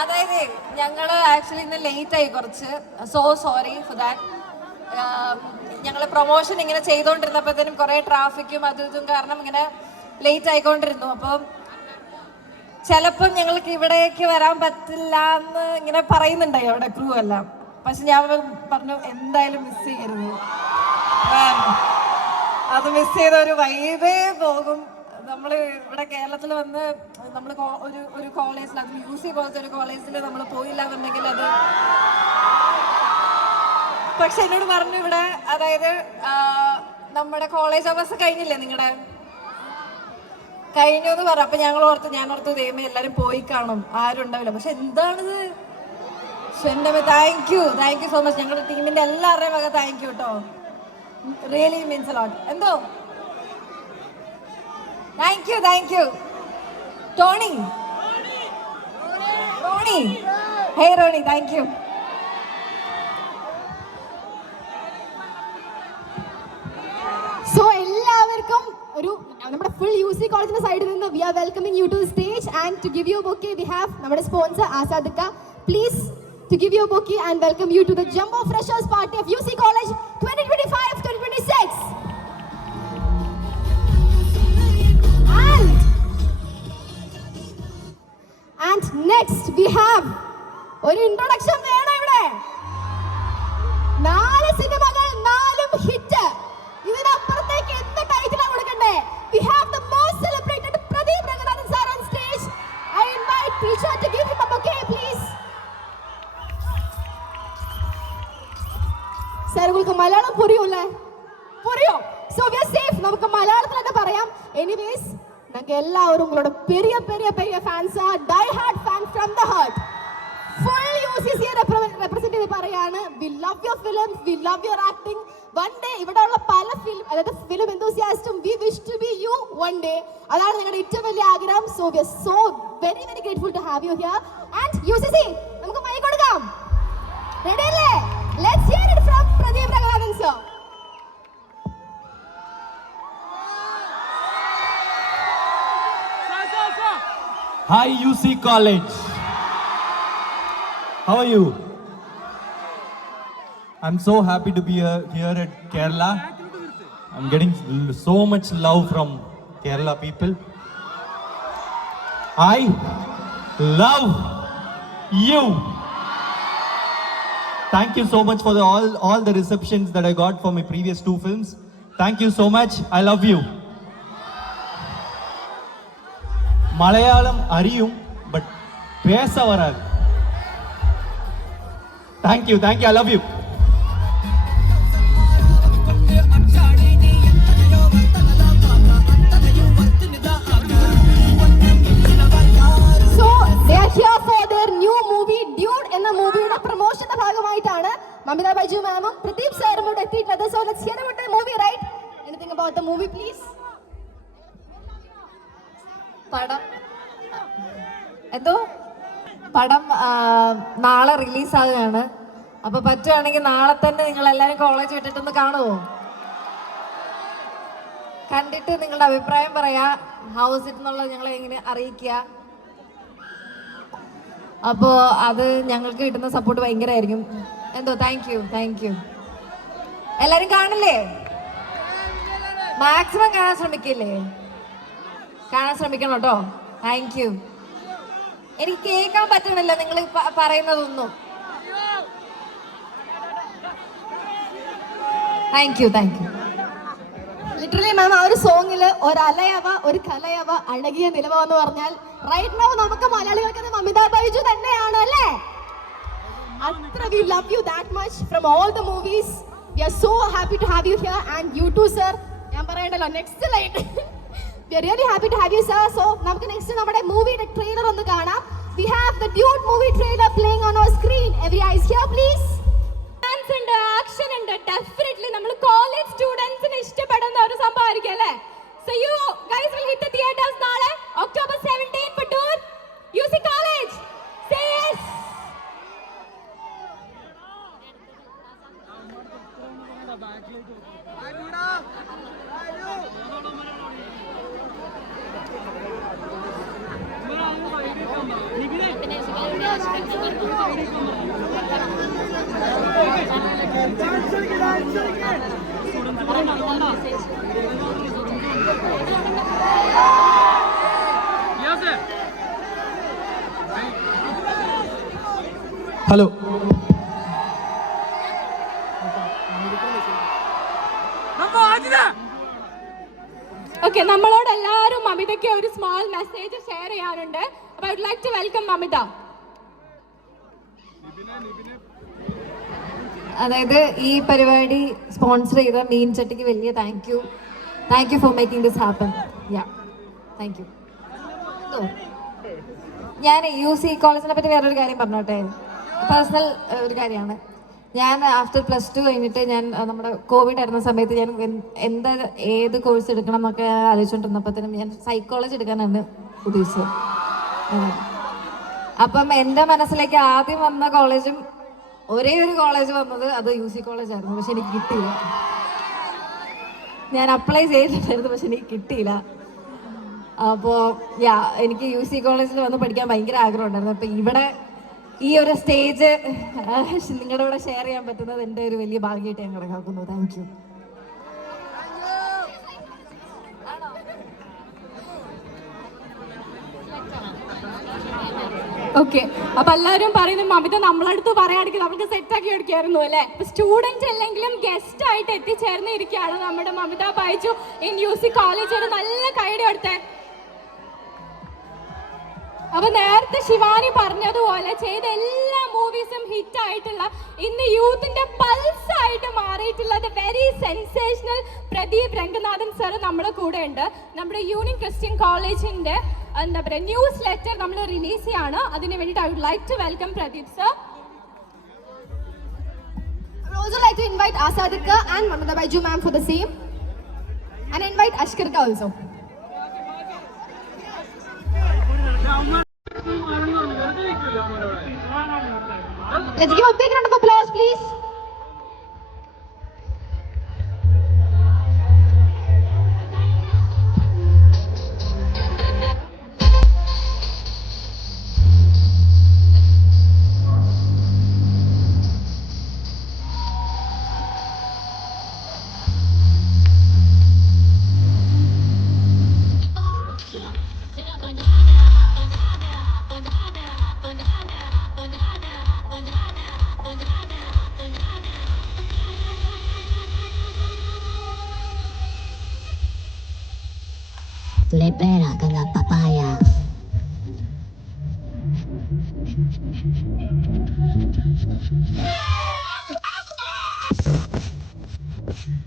അതായത് ഞങ്ങൾ ആക്ച്വലി ഇന്ന് ലേറ്റ് ആയി കുറച്ച്. സോ സോറി ഫോർ ദാറ്റ് ഞങ്ങൾ പ്രൊമോഷൻ ഇങ്ങനെ ചെയ്തുകൊണ്ടിരുന്നപ്പോഴത്തേനും കുറെ ട്രാഫിക്കും അതും ഇതും കാരണം ഇങ്ങനെ ലേറ്റ് ആയിക്കൊണ്ടിരുന്നു. അപ്പം ചിലപ്പം ഞങ്ങൾക്ക് ഇവിടേക്ക് വരാൻ പറ്റില്ല എന്ന് ഇങ്ങനെ പറയുന്നുണ്ടായി അവിടെ ക്രൂ എല്ലാം. പക്ഷെ ഞാൻ പറഞ്ഞു എന്തായാലും മിസ് ചെയ്യരുത്. അത് മിസ് ചെയ്ത ഒരു വൈബേ പോകും. നമ്മൾ ഇവിടെ കേരളത്തിൽ വന്ന് നമ്മൾ ഒരു ഒരു കോളേജിൽ അത് യു സി പോലത്തെ ഒരു കോളേജിൽ നമ്മൾ പോയില്ല എന്നുണ്ടെങ്കിൽ അത് പക്ഷെ എന്നോട് പറഞ്ഞു ഇവിടെ അതായത് നമ്മുടെ കോളേജ് അവേഴ്സ് കഴിഞ്ഞില്ലേ നിങ്ങളുടെ കഴിഞ്ഞു എന്ന് പറഞ്ഞു. അപ്പൊ ഞങ്ങൾ ഓർത്ത് ഞാൻ ഓർത്ത് ദൈവമേ എല്ലാരും പോയി കാണും. ആരും ഉണ്ടാവില്ല. പക്ഷെ എന്താണിത്? Thank you thank you so much ഞങ്ങളുടെ ടീമിന്റെ എല്ലാവരുടെയും വക താങ്ക് യു കേട്ടോ റിയലി മീൻസ് അലോട്ട് എന്തോ? Thank you thank you Tony Tony hey Ronnie thank you so എല്ലാവർക്കും ഒരു നമ്മുടെ ഫുൾ യു സി കോളേജിന്റെ സൈഡിൽ നിന്ന് we are welcoming you to stage and to give you bouquet we have നമ്മുടെ sponsor Asadika. Please to give you bouquet and welcome you to the jumbo freshers party of U C college 2025 2026 and next we have ഒരു introduction വേണം ഇവിടെ. നാല് സിനിമകൾ നാലും hit ഇതിനപ്പുറത്തേക്ക് എന്ത് ടൈറ്റിലാണ് കൊടുക്കണ്ടേ? We have the most celebrated Pradeep Ranganathan sir on stage I invite പീച്ച to give him a bouquet please sir നിങ്ങൾക്ക് മലയാളം പുരിയൂല്ലേ? പുരിയോ? സോ വി ആർ സേഫ് നമുക്ക് മലയാളത്തിൽ തന്നെ പറയാം. എനിവേസ് நாங்க எல்லாரும் உங்களோட பெரிய பெரிய பெரிய ഫാൻസാ die hard fan from the heart full UCC represent ചെയ്ത് പറയാണ്. We love your films we love your acting one day ഇവിടെയുള്ള പല ഫിലിം അതായത് film എന്തൂസിയാസ്റ്റും we wish to be you one day അതാണ് നിങ്ങളുടെ ഏറ്റവും വലിയ ആഗ്രഹം. So we are so very very grateful to have you here and UCC നമുക്ക് മൈ കൊടുക്കാം. റെഡി അല്ലേ? Hi, UC College. How are you? I'm so happy to be here, at Kerala. I'm getting so much love from Kerala people. I love you. Thank you so much for the, all, all the receptions that I got for my previous two films. Thank you so much. I love you. Malayalam அறியும் but பேச வராது. Thank you thank you I love you എന്തോ? പടം നാളെ release ആവുകയാണ് അപ്പൊ പറ്റുവാണെങ്കിൽ നാളെ തന്നെ നിങ്ങൾ എല്ലാരും കോളേജ് വിട്ടിട്ടൊന്ന് കാണുമോ കണ്ടിട്ട് നിങ്ങളുടെ അഭിപ്രായം പറയാ. ഹൗസ് ഇറ്റ് എന്നുള്ളത് ഞങ്ങളെ എങ്ങനെ അറിയിക്കുക? അപ്പോ അത് ഞങ്ങൾക്ക് കിട്ടുന്ന സപ്പോർട്ട് ഭയങ്കരമായിരിക്കും. എന്തോ താങ്ക് യു താങ്ക് യു എല്ലാരും കാണില്ലേ? മാക്സിമം കാണാൻ ശ്രമിക്കില്ലേ? കാണാൻ ശ്രമിക്കണം കേട്ടോ. താങ്ക് യു എനിക്ക് കേൾക്കാൻ പറ്റണില്ല നിങ്ങൾ പറയുന്നതൊന്നും. Thank you thank you literally ma'am ആ ഒരു സോങ്ങിൽ ഒരു അലയവ ഒരു കലയവ അഴകിയ നിലവ എന്ന് പറഞ്ഞാൽ റൈറ്റ് നൗ നമുക്ക് മലയാളികൾക്ക് അമിതാഭ് ബൈജു തന്നെയാണ് അല്ലേ? അത്ര we love you that much from all the movies we are so happy to have you here and you too sir ഞാൻ പറയണ്ടല്ലോ next light we are really happy to have you sir so നമുക്ക് next നമ്മുടെ മൂവിയുടെ trailer ഒന്ന് കാണാം. We have the Dude movie trailer playing on our screen every eyes here please dance ഉണ്ട് action ഉണ്ട്. Definitely നമ്മൾ കോളേജ് സ്റ്റുഡൻസിന് ഇഷ്ടപ്പെടുന്ന ഒരു സംഭവമായിരിക്കും അല്ലേ so you guys will hit the theatres നാളെ October 17 for tour UC college say yes hello. Okay നമ്മളോട് എല്ലാവരും അമിതയ്ക്ക് ഒരു സ്മോൾ മെസ്സേജ് ഷെയർ ചെയ്യാനുണ്ട് അപ്പൊ I would like to welcome Amitha. അതായത് ഈ പരിപാടി സ്പോൺസർ ചെയ്ത മീൻ ചട്ടിക്ക് വലിയ thank you thank you for making this happen yeah thank you ഞാൻ യു സി കോളേജിനെ പറ്റി വേറൊരു കാര്യം പറഞ്ഞോട്ടെ? പേഴ്സണൽ ഒരു കാര്യമാണ്. ഞാൻ ആഫ്റ്റർ പ്ലസ് ടു കഴിഞ്ഞിട്ട് ഞാൻ നമ്മുടെ കോവിഡ് ആയിരുന്ന സമയത്ത് ഞാൻ എന്താ ഏത് കോഴ്സ് എടുക്കണം എന്നൊക്കെ ആലോചിച്ചുകൊണ്ടിരുന്നപ്പോഴത്തേനും ഞാൻ സൈക്കോളജി എടുക്കാനാണ് ഉദ്ദേശിച്ചത്. അപ്പം എന്റെ മനസ്സിലേക്ക് ആദ്യം വന്ന കോളേജും ഒരേ ഒരു കോളേജ് വന്നത് അത് യു സി കോളേജ് ആയിരുന്നു. പക്ഷെ എനിക്ക് കിട്ടിയില്ല. ഞാൻ അപ്ലൈ ചെയ്തിട്ടുണ്ടായിരുന്നു പക്ഷെ എനിക്ക് കിട്ടിയില്ല. അപ്പോൾ യാ എനിക്ക് യു സി കോളേജിൽ വന്ന് പഠിക്കാൻ ഭയങ്കര ആഗ്രഹം ഉണ്ടായിരുന്നു. അപ്പം ഇവിടെ ഈ ഒരു സ്റ്റേജ് നിങ്ങളുടെ കൂടെ ഷെയർ ചെയ്യാൻ പറ്റുന്നത് എന്റെ ഒരു വലിയ ഭാഗ്യമായിട്ട് ഞാൻ കണക്കാക്കുന്നു താങ്ക് യു ഓക്കെ അപ്പൊ എല്ലാവരും പറയുന്നത് മമിത നമ്മളടുത്ത് പറയാണെങ്കിൽ നമുക്ക് സെറ്റ് ആക്കി എടുക്കായിരുന്നു അല്ലെ? സ്റ്റുഡന്റ് അല്ലെങ്കിലും ഗസ്റ്റ് ആയിട്ട് എത്തിച്ചേർന്നിരിക്കുകയാണ് നമ്മുടെ മമിത. പായിച്ചു ഇൻ യു സി കോളേജ് ഒരു നല്ല കൈഡി എടുത്തേ അപ്പൊ നേരത്തെ ശിവാനി പറഞ്ഞതുപോലെ ചെയ്ത എല്ലാ മൂവീസും ഹിറ്റ് ആയിട്ടുള്ള ഇന്ന് യൂത്തിന്റെ പൾസ് ആയിട്ട് മാറിയിട്ടുള്ളത് very sensational Pradeep Ranganathan sir നമ്മുടെ കൂടെ ഉണ്ട് നമ്മുടെ യൂണിയൻ ക്രിസ്ത്യൻ കോളേജിന്റെ എന്താ പറയുക ന്യൂസ് ലെറ്റർ നമ്മൾ റിലീസ് ചെയ്യാണ് അതിന് വേണ്ടിട്ട് I would like to welcome Pradeep sir also like to and Asadika and Mamata Baiju ma'am for the same. And invite Ashkarka also. Let's give a big round of applause, please.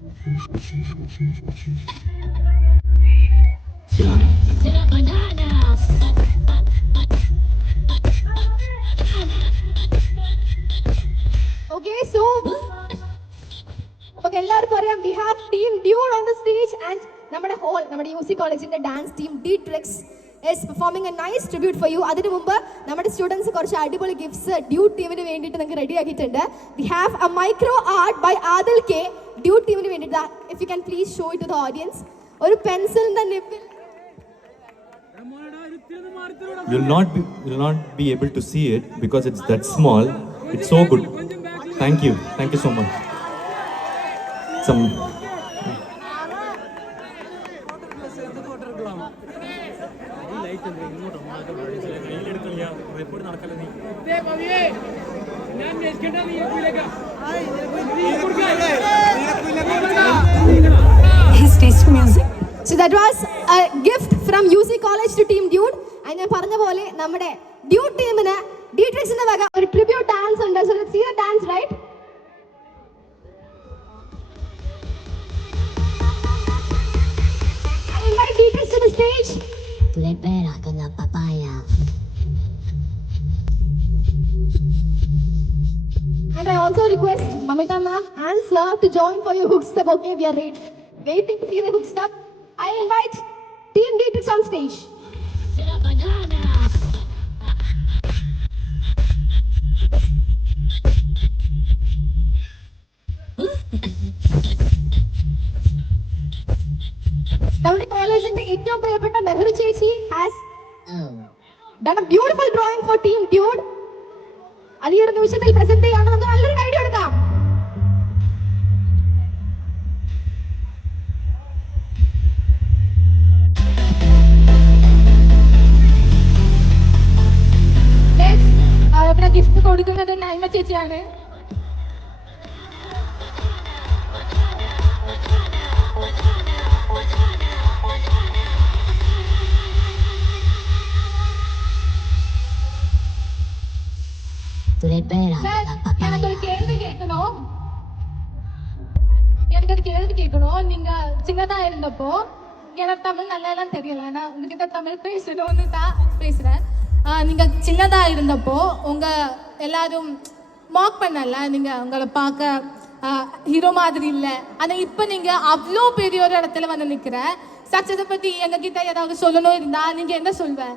Okay, so okay, എല്ലാവർക്കും അറിയാം we have team Dune on the stage and നമ്മുടെ whole നമ്മുടെ music കോളേജിന്റെ dance team D tricks is performing a nice tribute for you അതിനു മുമ്പ് നമ്മുടെ students കുറച്ച് അടിപൊളി ഗിഫ്റ്റ്സ് ഡ്യൂട്ട് ടീമിന് വേണ്ടിയിട്ട് നിങ്ങൾക്ക് റെഡി ആക്കിയിട്ടുണ്ട് we have a micro art by Adil K ഡ്യൂട്ട് ടീമിന് വേണ്ടിയിട്ട് if you can please show it to the audience ഒരു പെൻസിലിന്റെ നിപ്പിൽ You'll not be you'll not be able to see it because it's that small. It's so good. Thank you. Thank you so much. Some നമ്മുടെ dude ടീമിന് D ട്രിക്സിന്റെ വക ഒരു tribute dance ഉണ്ട് so let's see the dance right I invite D-Tricks to the stage. Tu le pera con la papaya. And I also request Mamita ma'am and sir to join for your hook step. Okay, we are ready. Waiting to see the hook step. I invite Team D-Tricks on stage. ഏറ്റവും പ്രിയപ്പെട്ട മെഹർ ചേച്ചി has Oh. done a beautiful drawing for Team Dude. അത് ഈ ഒരു നിമിഷത്തിൽ present ചെയ്യാണ് നമുക്ക് നല്ലൊരു ഐഡിയ എടുക്കാം ഇവിടെ ഗിഫ്റ്റ് കൊടുക്കുന്നത് നൈമ ചേച്ചിയാണ് Tú இருந்தப்போ எனக்கு தமிழ் நல்லா எல்லாம் தெரியல. நான் உங்ககிட்ட தமிழ் பேசணும்னு தான் பேசுகிறேன் நீங்கள் சின்னதாக இருந்தப்போ உங்கள் எல்லாரும் மாக் பண்ணல. நீங்கள் உங்களை பார்க்க ஹீரோ மாதிரி இல்லை. ஆனால் இப்போ நீங்கள் அவ்வளோ பெரிய ஒரு இடத்துல வந்து நிற்கிற சக்ஸஸை பற்றி எங்ககிட்ட ஏதாவது சொல்லணும் இருந்தால் நீங்கள் என்ன சொல்வேன்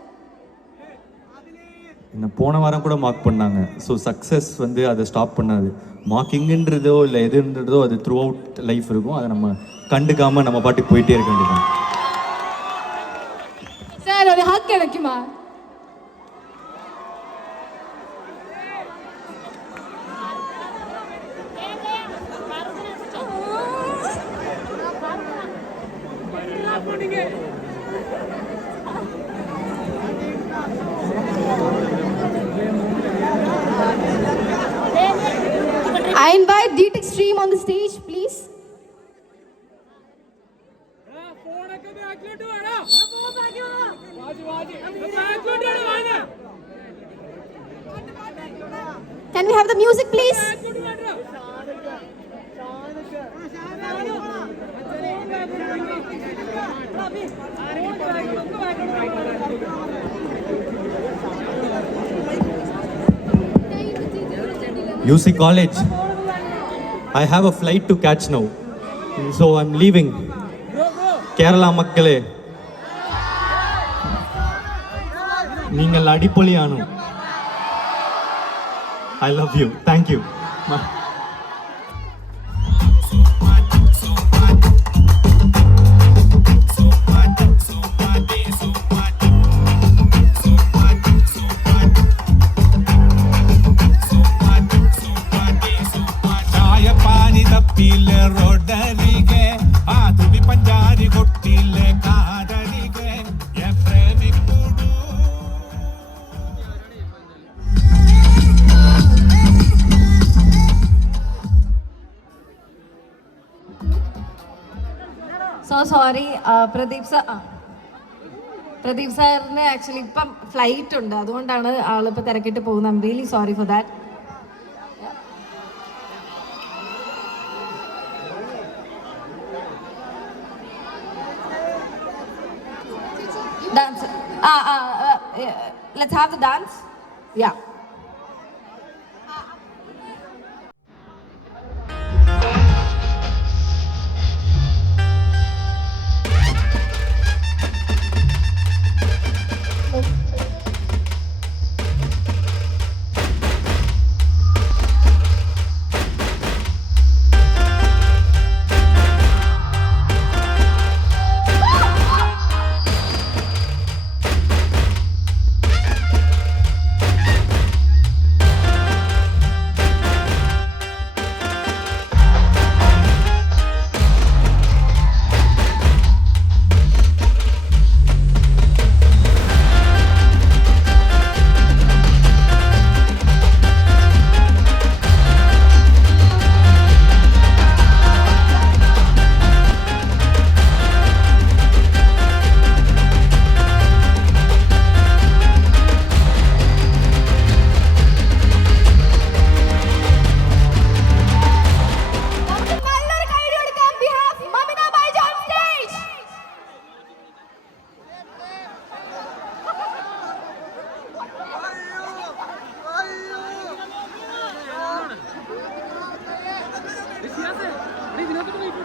என்னை போன வாரம் கூட மார்க் பண்ணாங்க. ஸோ சக்ஸஸ் வந்து அதை ஸ்டாப் பண்ணாது. மார்க்கிங்குன்றதோ இல்லை எதுன்றதோ அது த்ரூ அவுட் லைஃப் இருக்கும். அதை நம்ம கண்டுக்காமல் நம்ம பாட்டுக்கு போயிட்டே இருக்க வேண்டியது വാങ്ങ Can we have the music, please? ബാക്കിലോട്ട് വേണ്ട UC College. I have a flight to catch now. So I'm leaving. Kerala மக்களே நீங்கள் அடிப்பொலியானு ஐ love you thank you Sorry Pradeep sir Pradeep സാറിന് ആക്ച്വലി ഇപ്പം ഫ്ലൈറ്റ് ഉണ്ട്. അതുകൊണ്ടാണ് ആളിപ്പോൾ തിരക്കിട്ട് പോകുന്നത് I'm really sorry for that dance ah ah let's have the dance ya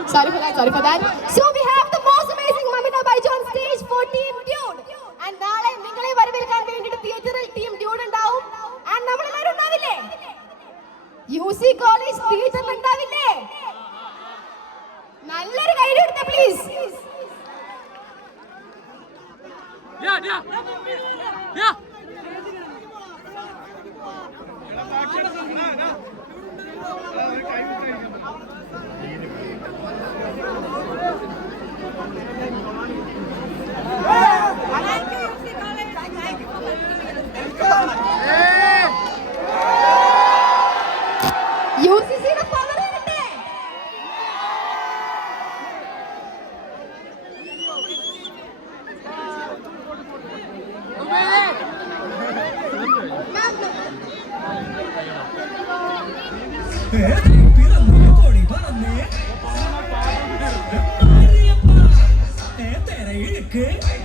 Sorry for that, sorry for that. So we have the most amazing Mamita Baiju on stage for Team Dude. And നാളെ നിങ്ങളെ വരവേൽക്കാൻ വേണ്ടിയിട്ട് തിയേറ്ററിൽ team dude ഉണ്ടാവും and നമ്മളെല്ലാവരും ഉണ്ടാവില്ലേ U C college തിയേറ്ററിൽ ഉണ്ടാവില്ലേ okay?